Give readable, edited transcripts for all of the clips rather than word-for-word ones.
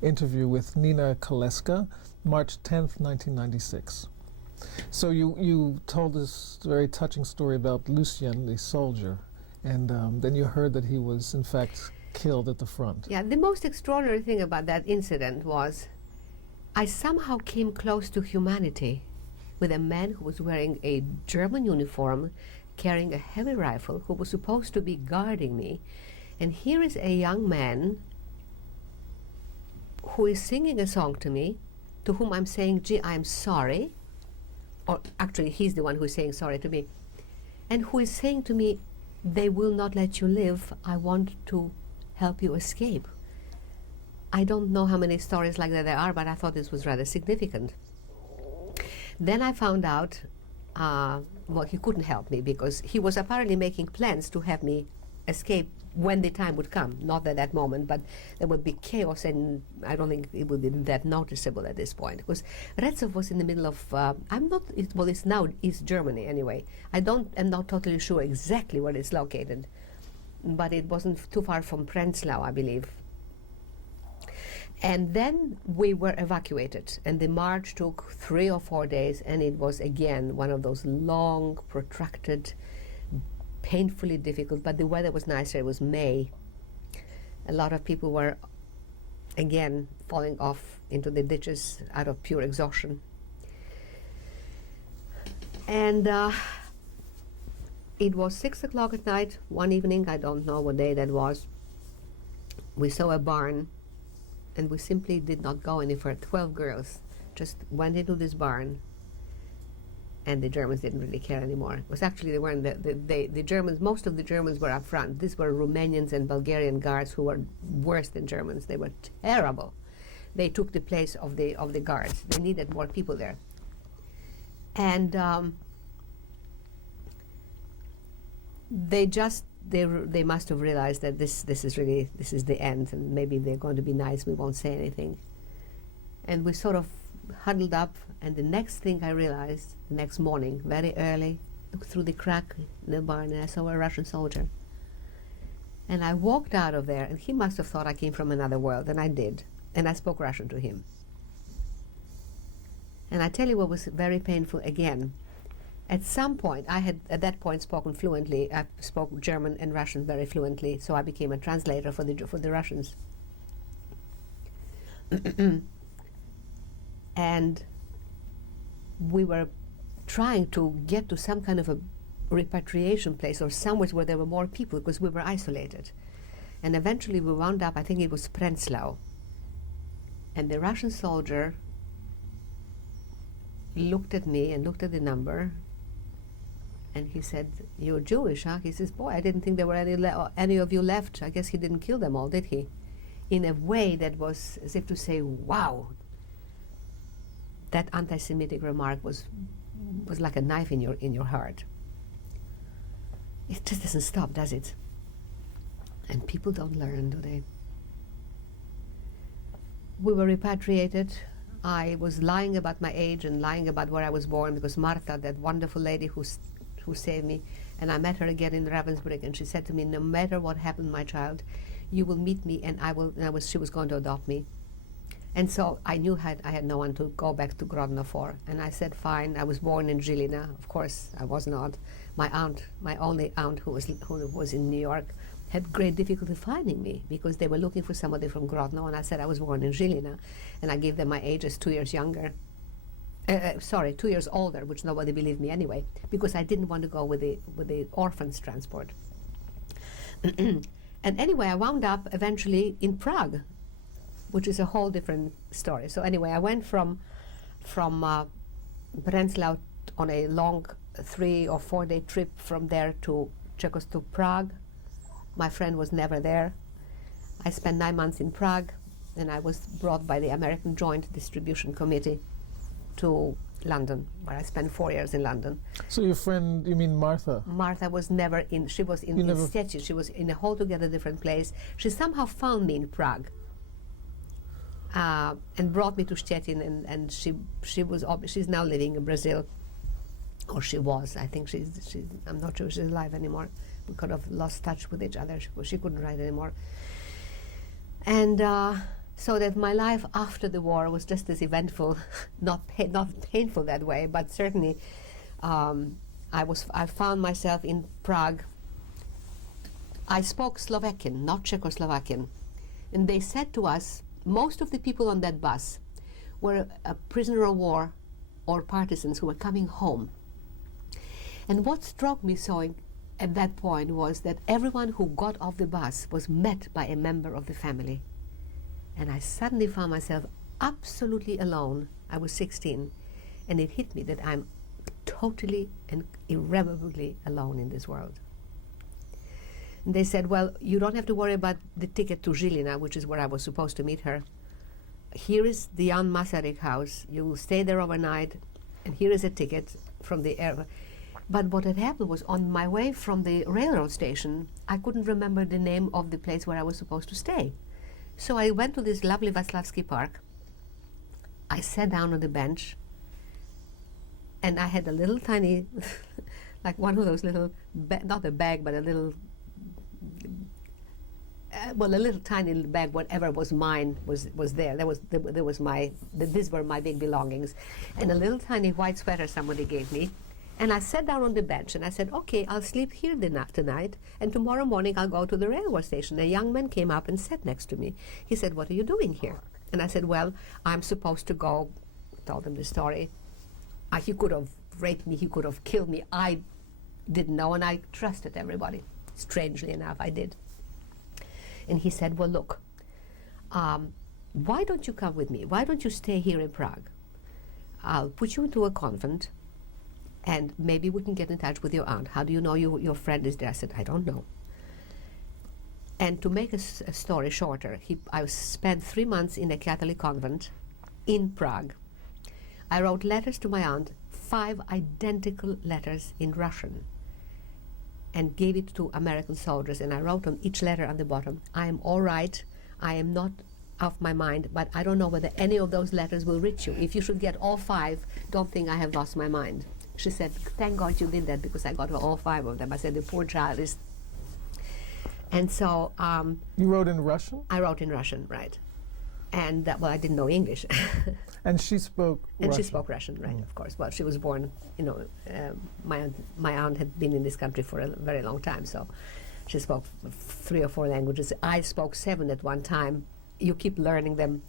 interview with Nina Kaletska, March 10th, 1996. So you told this very touching story about Lucien, the soldier, and then you heard that he was, in fact, killed at the front. Yeah, the most extraordinary thing about that incident was I somehow came close to humanity with a man who was wearing a German uniform, carrying a heavy rifle, who was supposed to be guarding me. And here is a young man who is singing a song to me, to whom I'm saying, gee, I'm sorry. Or actually, he's the one who is saying sorry to me. And who is saying to me, they will not let you live. I want to help you escape. I don't know how many stories like that there are, but I thought this was rather significant. Then I found out, well, he couldn't help me because he was apparently making plans to have me escape when the time would come. Not at that moment, but there would be chaos, and I don't think it would be that noticeable at this point. Because Retzow was in the middle of, it's now East Germany anyway. I'm not totally sure exactly where it's located, but it wasn't too far from Prenzlau, I believe. And then we were evacuated, and the march took 3 or 4 days, and it was again one of those long, protracted, painfully difficult, but the weather was nicer. It was May. A lot of people were again falling off into the ditches out of pure exhaustion. And it was 6 o'clock at night one evening. I don't know what day that was. We saw a barn, and we simply did not go any further. 12 girls just went into this barn, and the Germans didn't really care anymore. It was actually, they weren't the Germans, most of the Germans were up front. These were Romanians and Bulgarian guards who were worse than Germans. They were terrible. They took the place of the guards. They needed more people there. And they must have realized that this is the end, and maybe they're going to be nice, we won't say anything. And we sort of huddled up, and the next thing I realized, the next morning, very early, looked through the crack in the barn, and I saw a Russian soldier. And I walked out of there, and he must have thought I came from another world, and I did. And I spoke Russian to him. And I tell you what was very painful again. At some point, I had at that point spoken fluently. I spoke German and Russian very fluently, so I became a translator for the Russians. And we were trying to get to some kind of a repatriation place or somewhere where there were more people, because we were isolated. And eventually we wound up, I think it was Prenzlau. And the Russian soldier looked at me and looked at the number, and he said, "You're Jewish, huh?" He says, "Boy, I didn't think there were any of you left. I guess he didn't kill them all, did he?" In a way that was as if to say, wow, that anti-Semitic remark was like a knife in your heart. It just doesn't stop, does it? And people don't learn, do they? We were repatriated. I was lying about my age and lying about where I was born, because Martha, that wonderful lady who saved me, and I met her again in Ravensbrück, and she said to me, "No matter what happened, my child, you will meet me, and she was going to adopt me." And so I knew I had no one to go back to Grodno for, and I said, fine. I was born in Žilina. Of course, I was not. My aunt, my only aunt, who was in New York, had great difficulty finding me, because they were looking for somebody from Grodno, and I said I was born in Žilina, and I gave them my age as 2 years younger. 2 years older, which nobody believed me anyway, because I didn't want to go with the orphans transport. And anyway, I wound up eventually in Prague, which is a whole different story. So anyway, I went from Prenzlau on a long 3 or 4 day trip from there to Prague. My friend was never there. I spent 9 months in Prague, and I was brought by the American Joint Distribution Committee to London, where I spent 4 years in London. So your friend, you mean Martha? Martha was never in, she was in Szczecin. She was in a altogether different place. She somehow found me in Prague. And brought me to Szczecin, and she's now living in Brazil, or she was. I think she's I'm not sure she's alive anymore. We could have lost touch with each other. She couldn't write anymore. And So that my life after the war was just as eventful, not painful that way, but certainly I found myself in Prague. I spoke Slovakian, not Czechoslovakian. And they said to us, most of the people on that bus were a prisoner of war or partisans who were coming home. And what struck me so at that point was that everyone who got off the bus was met by a member of the family. And I suddenly found myself absolutely alone. I was 16, and it hit me that I'm totally and irrevocably alone in this world. And they said, well, you don't have to worry about the ticket to Žilina, which is where I was supposed to meet her. Here is the Jan Masaryk house. You will stay there overnight, and here is a ticket from the air. But what had happened was, on my way from the railroad station, I couldn't remember the name of the place where I was supposed to stay. So I went to this lovely Václavský Park. I sat down on the bench, and I had a little tiny, like one of those little, not a bag, but a little, well, a little tiny bag, whatever was mine was there. These were my big belongings. And a little tiny white sweater somebody gave me. And I sat down on the bench and I said, okay, I'll sleep here tonight, and tomorrow morning I'll go to the railway station. A young man came up and sat next to me. He said, what are you doing here? And I said, well, I'm supposed to go. Told him the story. He could have raped me, he could have killed me. I didn't know, and I trusted everybody. Strangely enough, I did. And he said, well, look, why don't you come with me? Why don't you stay here in Prague? I'll put you into a convent, and maybe we can get in touch with your aunt. How do you know your friend is there? I said, I don't know. And to make a story shorter, I spent 3 months in a Catholic convent in Prague. I wrote letters to my aunt, 5 identical letters in Russian, and gave it to American soldiers. And I wrote on each letter on the bottom, I am all right, I am not off my mind, but I don't know whether any of those letters will reach you. If you should get all 5, don't think I have lost my mind. She said, thank God you did that, because I got all 5 of them. I said, the poor child is... And so... you wrote in Russian? I wrote in Russian, right. And, well, I didn't know English. And she spoke Russian? And she spoke Russian, right, of course. Well, she was born, my aunt had been in this country for a very long time, so she spoke 3 or 4 languages. I spoke 7 at one time. You keep learning them.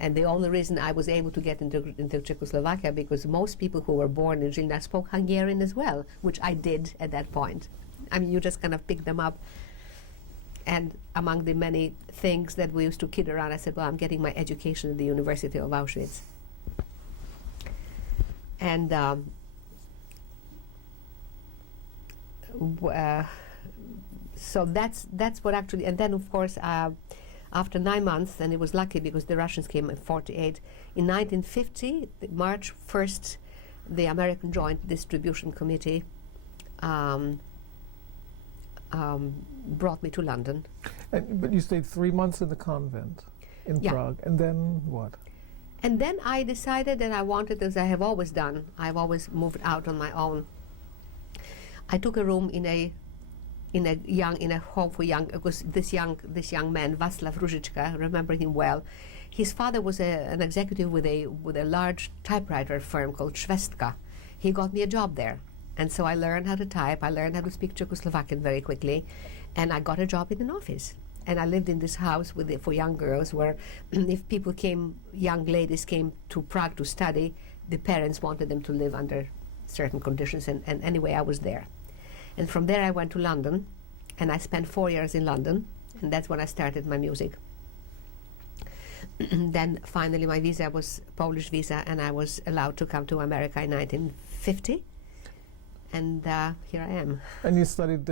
And the only reason I was able to get into Czechoslovakia, because most people who were born in Žilina spoke Hungarian as well, which I did at that point. I mean, you just kind of pick them up. And among the many things that we used to kid around, I said, well, I'm getting my education at the University of Auschwitz. And so that's what actually, and then of course, after 9 months, and it was lucky because the Russians came in 48. In 1950, March 1st, the American Joint Distribution Committee brought me to London. But you stayed 3 months in the convent in Prague, and then what? And then I decided that I wanted, as I have always done, I've always moved out on my own. I took a room in a home for young, because this young man, Václav Růžička, I remember him well. His father was an executive with a large typewriter firm called Švestka. He got me a job there. And so I learned how to type, I learned how to speak Czechoslovakian very quickly, and I got a job in an office. And I lived in this house for young girls where if people young ladies came to Prague to study, the parents wanted them to live under certain conditions, and anyway, I was there. And from there I went to London, and I spent 4 years in London, and that's when I started my music. Then finally my visa was Polish visa, and I was allowed to come to America in 1950, and here I am. And you studied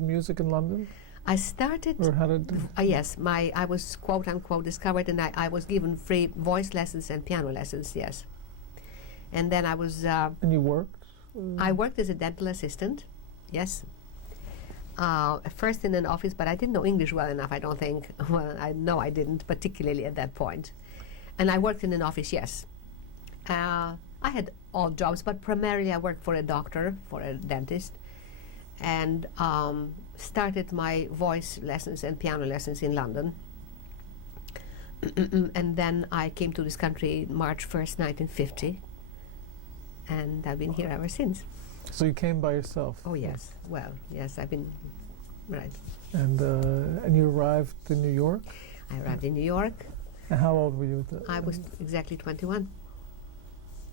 music in London? I started, or how did yes, I was quote unquote discovered, and I was given free voice lessons and piano lessons, yes. And then I was... and you worked? I worked as a dental assistant, yes. First in an office, but I didn't know English well enough, I don't think. Well, I didn't, particularly at that point. And I worked in an office, yes. I had odd jobs, but primarily I worked for a doctor, for a dentist, and started my voice lessons and piano lessons in London. And then I came to this country March 1st, 1950, and I've been here ever since. So you came by yourself? Oh yes, well, yes, I've been, right. And you arrived in New York? I arrived in New York. And how old were you? I was exactly 21.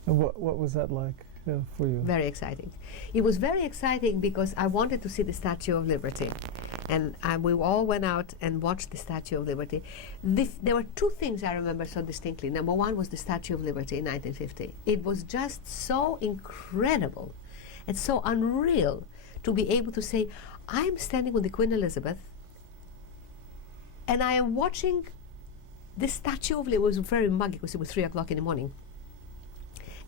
And what was that like for you? Very exciting. It was very exciting because I wanted to see the Statue of Liberty. And we all went out and watched the Statue of Liberty. There were two things I remember so distinctly. Number one was the Statue of Liberty in 1950. It was just so incredible and so unreal to be able to say, I'm standing with the Queen Elizabeth and I am watching the Statue of Liberty. It was very muggy because it was 3 o'clock in the morning.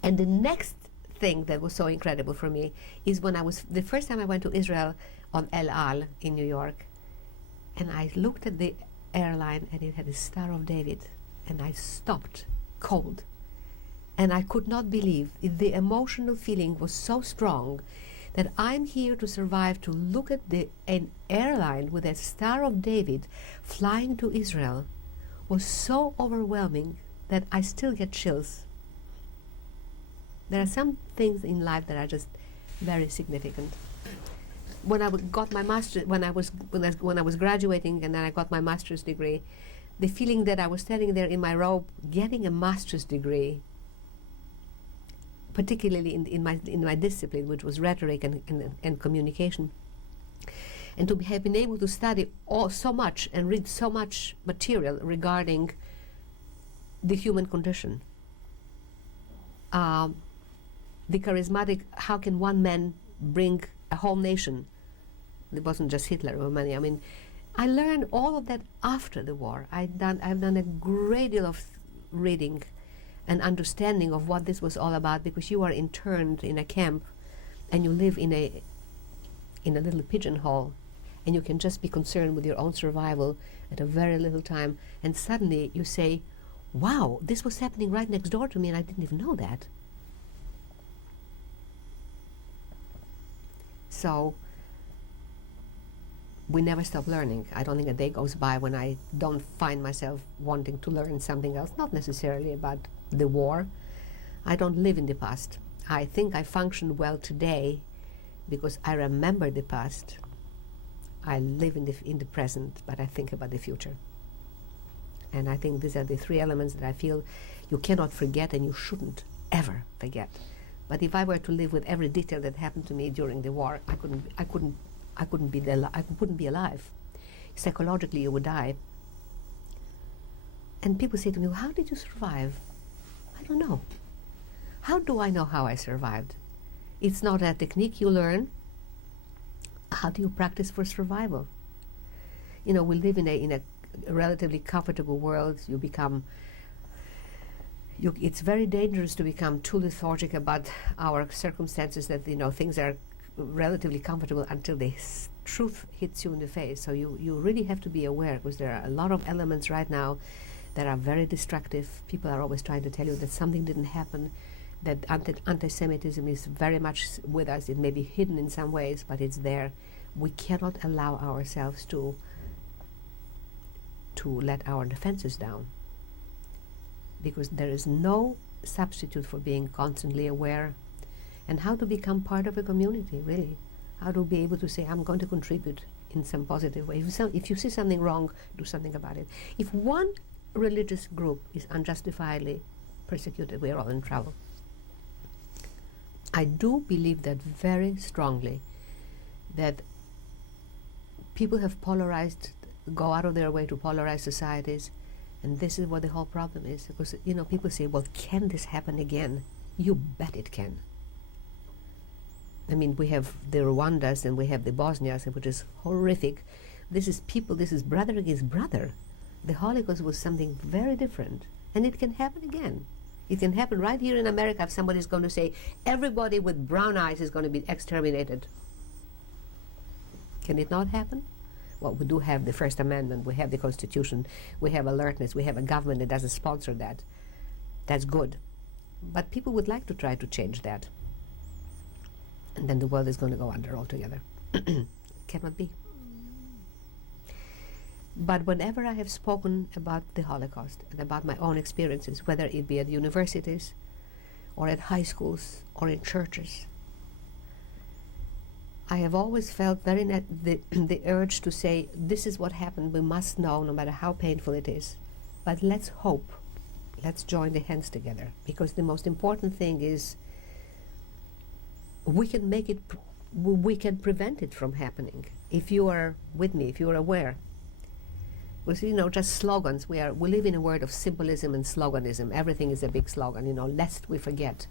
And the next thing that was so incredible for me is when the first time I went to Israel on El Al in New York, and I looked at the airline and it had a Star of David, and I stopped cold. And I could not believe the emotional feeling was so strong that I'm here to survive, to look at an airline with a Star of David flying to Israel was so overwhelming that I still get chills. There are some things in life that are just very significant. When I got my master, when I was graduating, and then I got my master's degree, the feeling that I was standing there in my robe, getting a master's degree, particularly in my discipline, which was rhetoric and communication, and to have been able to study so much and read so much material regarding the human condition. The charismatic, how can one man bring a whole nation? It wasn't just Hitler or many. I mean, I learned all of that after the war. I've done a great deal of reading and understanding of what this was all about, because you are interned in a camp and you live in a little pigeonhole, and you can just be concerned with your own survival at a very little time, and suddenly you say, wow, this was happening right next door to me and I didn't even know that. So we never stop learning. I don't think a day goes by when I don't find myself wanting to learn something else, not necessarily about the war. I don't live in the past. I think I function well today because I remember the past. I live in the present, but I think about the future. And I think these are the three elements that I feel you cannot forget and you shouldn't ever forget. But if I were to live with every detail that happened to me during the war, I wouldn't be alive. Psychologically, you would die. And people say to me, well, how did you survive? I don't know. How do I know how I survived? It's not a technique you learn. How do you practice for survival? You know, we live in a relatively comfortable world. It's very dangerous to become too lethargic about our circumstances, that, you know, things are relatively comfortable until the truth hits you in the face. So you really have to be aware, because there are a lot of elements right now that are very destructive. People are always trying to tell you that something didn't happen, that anti-Semitism is very much with us. It may be hidden in some ways, but it's there. We cannot allow ourselves to let our defenses down, because there is no substitute for being constantly aware, and how to become part of a community, really. How to be able to say, I'm going to contribute in some positive way. If you see something wrong, do something about it. If one religious group is unjustifiably persecuted, we are all in trouble. I do believe that very strongly, that people have polarized, go out of their way to polarize societies, and this is what the whole problem is. Because, you know, people say, well, can this happen again? You bet it can. I mean, we have the Rwandas and we have the Bosnias, which is horrific. This is people, this is brother against brother. The Holocaust was something very different, and it can happen again. It can happen right here in America if somebody is going to say, everybody with brown eyes is going to be exterminated. Can it not happen? Well, we do have the First Amendment, we have the Constitution, we have alertness, we have a government that doesn't sponsor that. That's good. But people would like to try to change that. And then the world is going to go under altogether. Cannot be. But whenever I have spoken about the Holocaust and about my own experiences, whether it be at universities or at high schools or in churches, I have always felt the urge to say, this is what happened, we must know, no matter how painful it is. But let's hope, let's join the hands together, because the most important thing is we can make it, we can prevent it from happening. If you are with me, if you are aware. Because, you know, just slogans, we live in a world of symbolism and sloganism. Everything is a big slogan, you know, lest we forget.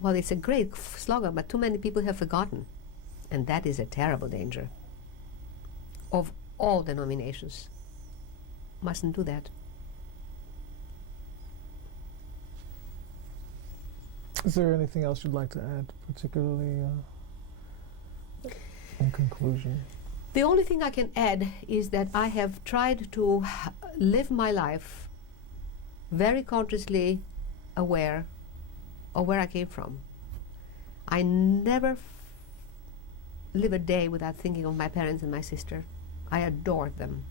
Well, it's a great slogan, but too many people have forgotten. And that is a terrible danger of all denominations. Mustn't do that. Is there anything else you'd like to add, particularly in conclusion? The only thing I can add is that I have tried to live my life very consciously aware of where I came from. I never live a day without thinking of my parents and my sister. I adored them.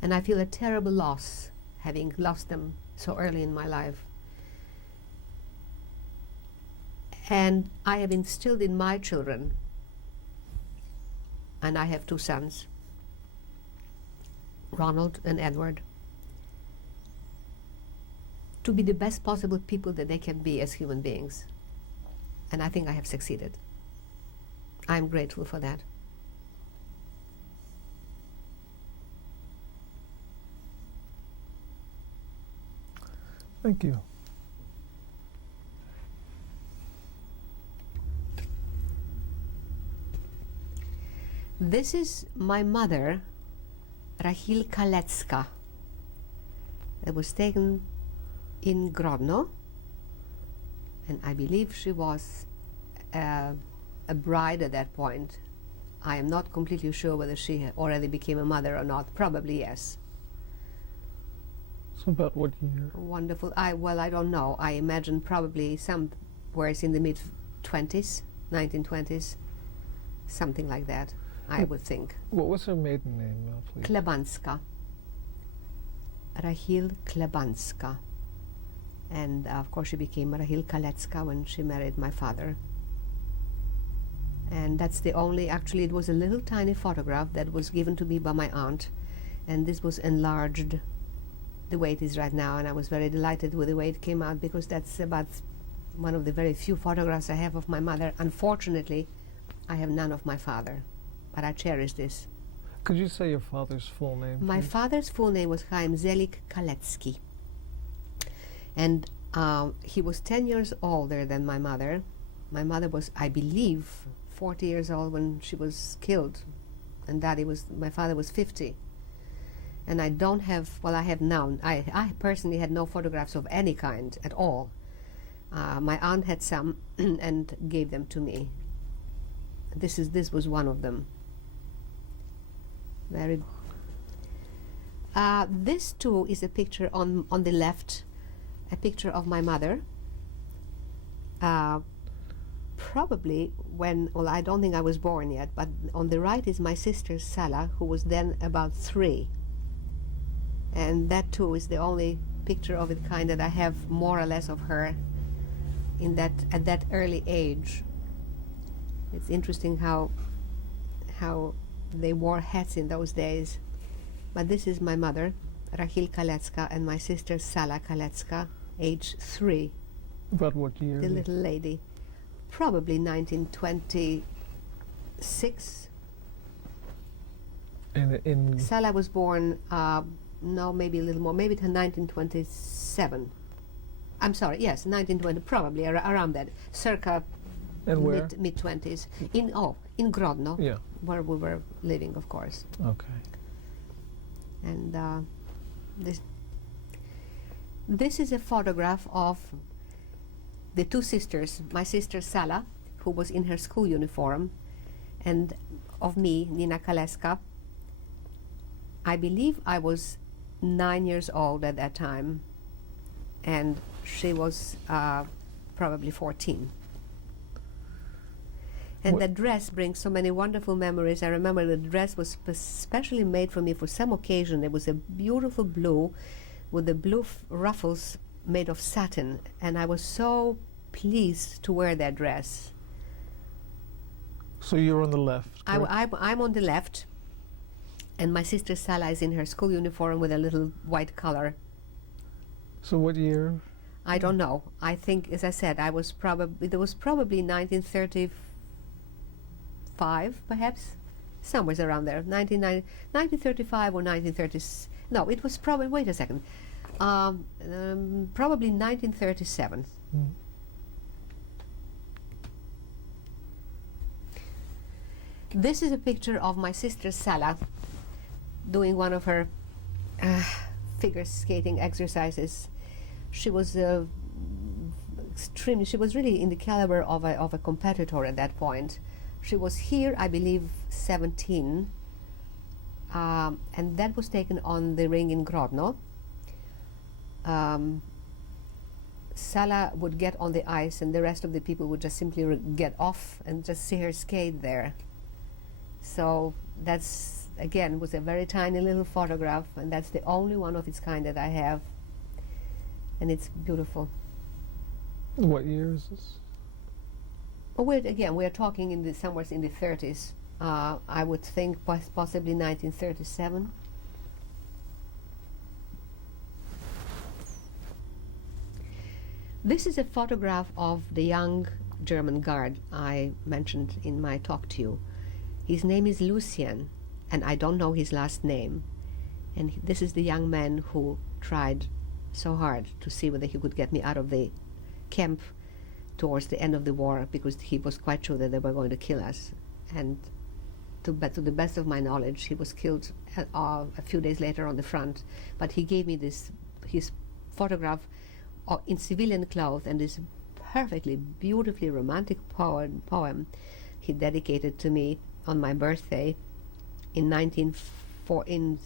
And I feel a terrible loss having lost them so early in my life. And I have instilled in my children, and I have two sons, Ronald and Edward, to be the best possible people that they can be as human beings. And I think I have succeeded. I'm grateful for that. Thank you. This is my mother, Rahil Kaletska. It was taken in Grodno, and I believe she was a bride at that point. I am not completely sure whether she already became a mother or not. Probably yes. So about what year? Wonderful. I don't know. I imagine probably somewhere in the mid-20s, 1920s, something like that, I would think. What was her maiden name, please? Klebanska. Rahil Klebanska. And of course she became Rahil Kaletska when she married my father. And that's the only, actually it was a little tiny photograph that was given to me by my aunt, and this was enlarged the way it is right now, and I was very delighted with the way it came out, because that's about one of the very few photographs I have of my mother. Unfortunately, I have none of my father, but I cherish this. Could you say your father's full name, My please? father's full name was Chaim Zelik Kalecki, and he was 10 years older than my mother. My mother was, I believe, 40 years old when she was killed, and my father was 50. And I don't have, well, I have now, I personally had no photographs of any kind at all. My aunt had some and gave them to me. This was one of them. This too is a picture on the left, a picture of my mother. Probably when, well, I don't think I was born yet, but on the right is my sister Sala, who was then about 3. And that too is the only picture of its kind that I have more or less of her at that early age. It's interesting how they wore hats in those days. But this is my mother, Rahil Kaletska, and my sister Sala Kaletska, age 3. About what year? The little lady. Probably 1926. In Sala was born, no, maybe a little more, maybe to 1927. I'm sorry, yes, 1920, probably around that, circa and where? mid-20s. In Grodno, Yeah. where we were living, of course. Okay. And this is a photograph of the two sisters, my sister Sala, who was in her school uniform, and of me, Nina Kaletska. I believe I was 9 years old at that time, and she was probably 14. And that dress brings so many wonderful memories. I remember the dress was specially made for me for some occasion. It was a beautiful blue with the blue ruffles made of satin, and I was so pleased to wear that dress. So you're on the left. I'm on the left, and my sister Sala is in her school uniform with a little white collar. So what year? I don't know. I think, as I said, there was probably 1935, perhaps, somewhere around there. 1935 or 1930. No, it was probably. Wait a second. Probably 1937. This is a picture of my sister Sala doing one of her figure skating exercises. She was extremely. She was really in the caliber of a competitor at that point. She was here, I believe, 17, and that was taken on the ring in Grodno. Sala would get on the ice, and the rest of the people would just simply get off and just see her skate there. So that's, again, was a very tiny little photograph, and that's the only one of its kind that I have, and it's beautiful. What year is this? Oh, we're talking somewhere in the 30s. I would think possibly 1937. This is a photograph of the young German guard I mentioned in my talk to you. His name is Lucien, and I don't know his last name. And this is the young man who tried so hard to see whether he could get me out of the camp towards the end of the war, because he was quite sure that they were going to kill us. And to the best of my knowledge, he was killed a few days later on the front. But he gave me his photograph in civilian clothes, and this perfectly, beautifully romantic poem he dedicated to me on my birthday in April the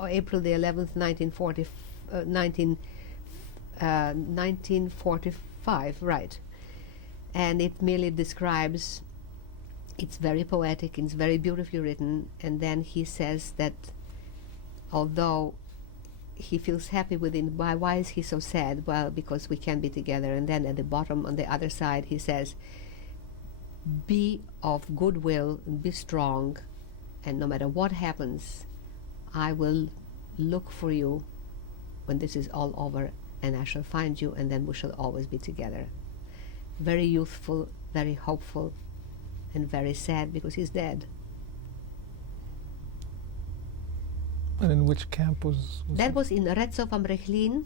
11th, 1945, right. And it merely describes, it's very poetic, it's very beautifully written, and then he says that although he feels happy within, why is he so sad? Well, because we can't be together. And then at the bottom, on the other side, he says, be of goodwill, be strong, and no matter what happens, I will look for you when this is all over, and I shall find you, and then we shall always be together. Very youthful, very hopeful, and very sad because he's dead. And in which camp was that? Was in Redzov am Rechlin,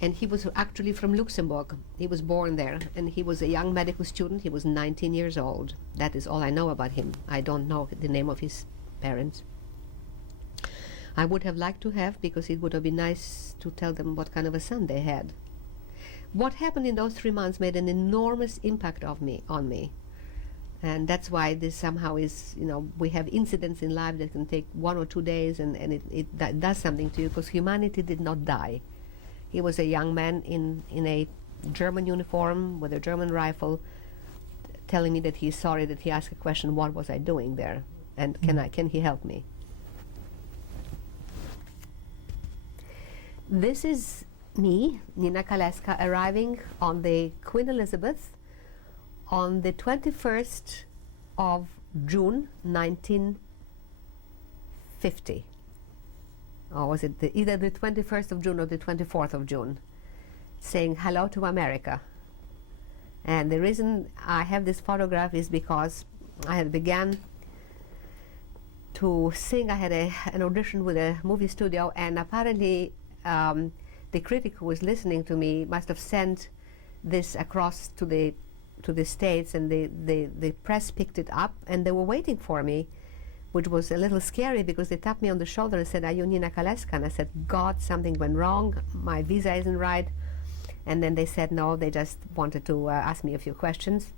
and he was actually from Luxembourg. He was born there, and he was a young medical student. He was 19 years old. That is all I know about him. I don't know the name of his parents. I would have liked to have, because it would have been nice to tell them what kind of a son they had. What happened in those 3 months made an enormous impact on me. And that's why this somehow is, we have incidents in life that can take 1 or 2 days, and it does something to you, because humanity did not die. He was a young man in a German uniform with a German rifle, telling me that he's sorry that he asked a question, what was I doing there? And can he help me? This is me, Nina Kaletska, arriving on the Queen Elizabeth on the 21st of June 1950. Or was it either the 21st of June or the 24th of June, saying hello to America. And the reason I have this photograph is because I had began to sing. I had an audition with a movie studio, and apparently the critic who was listening to me must have sent this across to the States, and the press picked it up, and they were waiting for me, which was a little scary, because they tapped me on the shoulder and said, are you Nina Kaletska? And I said, God, something went wrong, my visa isn't right. And then they said no, they just wanted to ask me a few questions.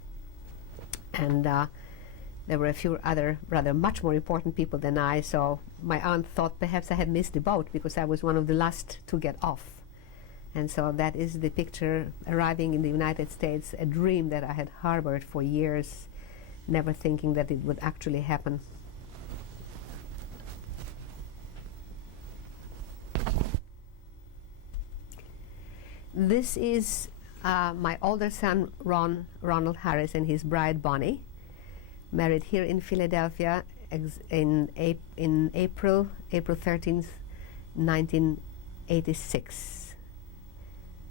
And there were a few other rather much more important people than I, so my aunt thought perhaps I had missed the boat, because I was one of the last to get off. And so that is the picture arriving in the United States, a dream that I had harbored for years, never thinking that it would actually happen. This is my older son, Ronald Harris, and his bride, Bonnie, married here in Philadelphia in April 13th, 1986.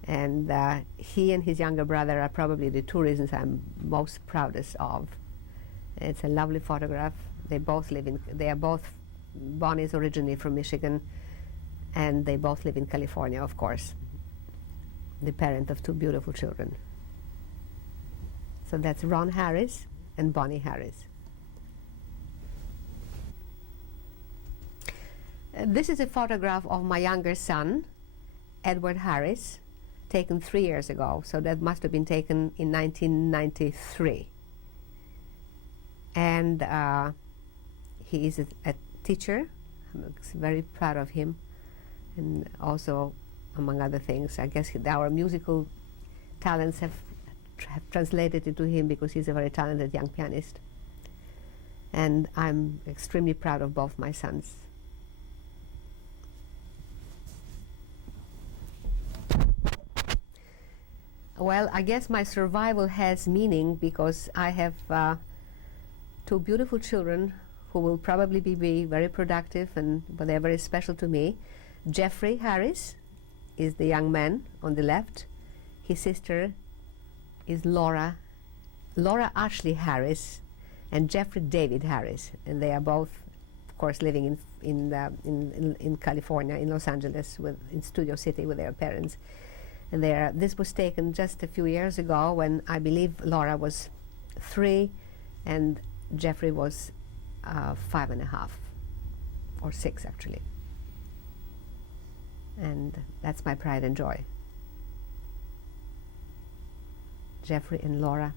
And he and his younger brother are probably the two reasons I'm most proudest of. It's a lovely photograph. They are both, Bonnie's originally from Michigan, and they both live in California, of course. The parent of two beautiful children. So that's Ron Harris and Bonnie Harris. This is a photograph of my younger son, Edward Harris, taken 3 years ago. So that must have been taken in 1993. And he is a teacher. I'm very proud of him. And also, among other things, I guess our musical talents have translated into him because he's a very talented young pianist. And I'm extremely proud of both my sons. Well, I guess my survival has meaning because I have two beautiful children who will probably be very productive, but they're very special to me. Jeffrey Harris is the young man on the left. His sister is Laura Ashley Harris and Jeffrey David Harris, and they are both, of course, living in California, in Los Angeles, in Studio City with their parents. And this was taken just a few years ago when I believe Laura was 3 and Jeffrey was 5.5 or 6 actually. And that's my pride and joy. Jeffrey and Laura